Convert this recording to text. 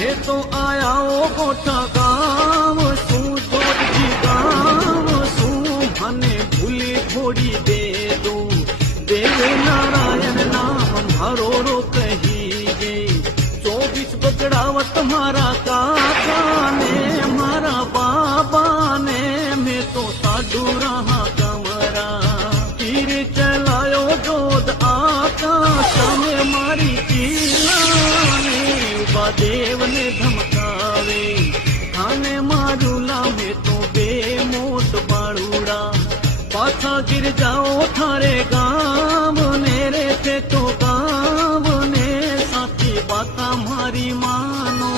हे तो आया ओ गोठा गाम शू जोड़जी गाम शू મને ભૂલી થોડી દે દો દેવ નારાયણ નામ મારો રો કહીજે 24 બગડાવત મારા કાકા ને મારા બાબા ને મેં તો સાડુ રહા કમરા તીર ચલાયો જોધ આકાશ में મારી ચીલાને ઉભા દેવને ધમકાવે આને મારું લાવે તો બે મોટ બાળુડા પાછા ગીર જાઓ થારે ગામ ને રે તે તો ગામ ને સાચી બાતા મારી માનો